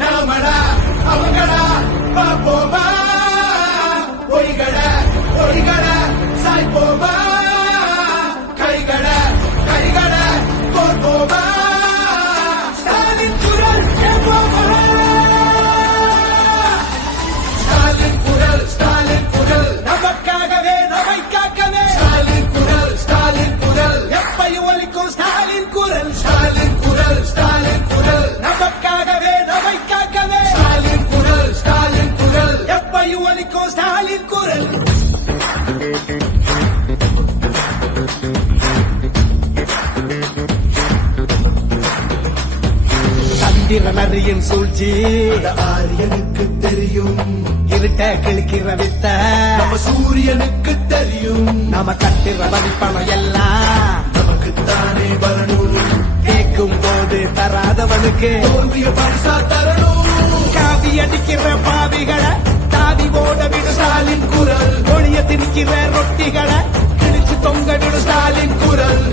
நாமடா அவங்கடா பாப்போமா? சந்திரனரியின் சூழ்ச்சி. ஆரியனுக்கு தெரியும். இருட்ட கிழக்கிற வித்த. நம்ம சூரியனுக்கு தெரியும். நாம கட்டுற மதிப்பணம் எல்லாம். நமக்குத்தானே வரணும். கேட்கும் போது தராதவனுக்கு பரிசா தரணும். காவி அடிக்கிற பாவிகளை தாவி ஓட விடு ஸ்டாலின் குரல். ஒளிய திணிக்கிற ரொட்டிகளை கிழிச்சு தொங்க விடு ஸ்டாலின் குரல்.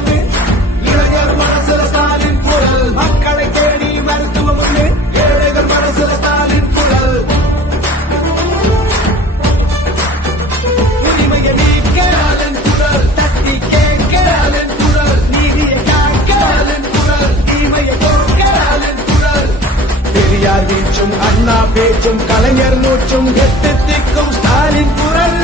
பெரியார் வீச்சும் அண்ணா பேச்சும் கலைஞர் மூச்சும் எட்டு திக்கும் ஸ்டாலின் குரல்.